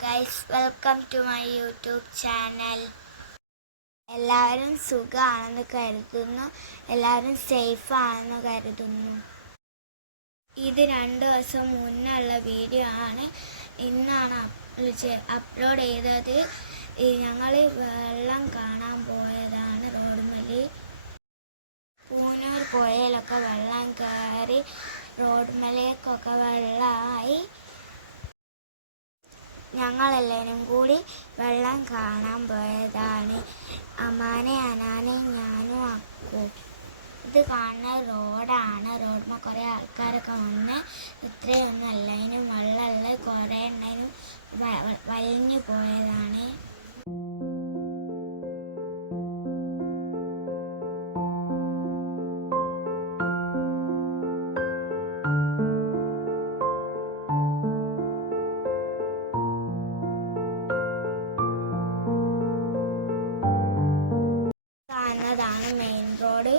guys, welcome to my YouTube channel. എല്ലാവരും സുഖമാണെന്ന് കരുതുന്നു. എല്ലാവരും സേഫ് ആണെന്ന് കരുതുന്നു. ഇത് 2 ദിവസം മുന്നുള്ള വീഡിയോ ആണ്. ഇന്നാണ് അപ്ലോഡ് ചെയ്തത്. ഞങ്ങൾ വെള്ളം കാണാൻ പോയതാണ്. റോഡുമേൽ പൂനൂർ പുഴയിലൊക്കെ വെള്ളം കയറി റോഡുമേലേക്കൊക്കെ വെള്ളമായി. ഞങ്ങളെല്ലാവരും കൂടി വെള്ളം കാണാൻ പോയതാണ്. അമ്മാനെ അനാനയും ഞാനും അക്കു. ഇത് കാണുന്ന റോഡാണ്. റോഡിൽ കുറേ ആൾക്കാരൊക്കെ വന്ന് ഇത്രയൊന്നുമല്ല, അതിനും വെള്ളമുള്ള കുറേ എണ്ണനും വലിഞ്ഞു പോയതാണ്. മെയിൻ റോഡ്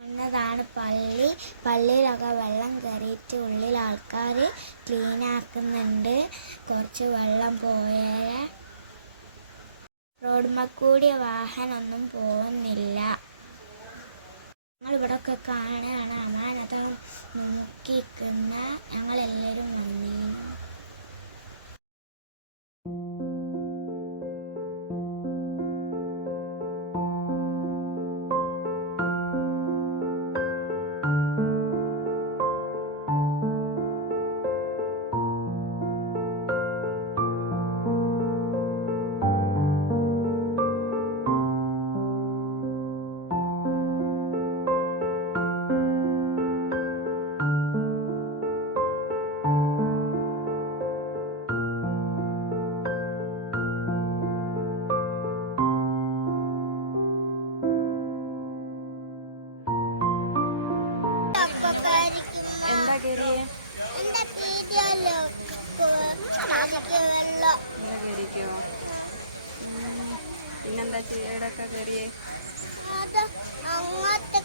എന്നതാണ് പള്ളി. പള്ളിയിലൊക്കെ വെള്ളം കയറിയിട്ട് ഉള്ളിൽ ആൾക്കാർ ക്ലീൻ ആക്കുന്നുണ്ട്. കുറച്ച് വെള്ളം പോയ റോഡുമ്മ കൂടിയ വാഹനമൊന്നും പോകുന്നില്ല. ഞങ്ങളിവിടെയൊക്കെ കാണുകയാണ്. അമ്മാനത് നോക്കിക്കുന്ന ഞങ്ങളെല്ലാവരും വന്നീനു. പിന്നെന്താ ചെയ്യടൊക്കെ കയറിയേ? അങ്ങോട്ട്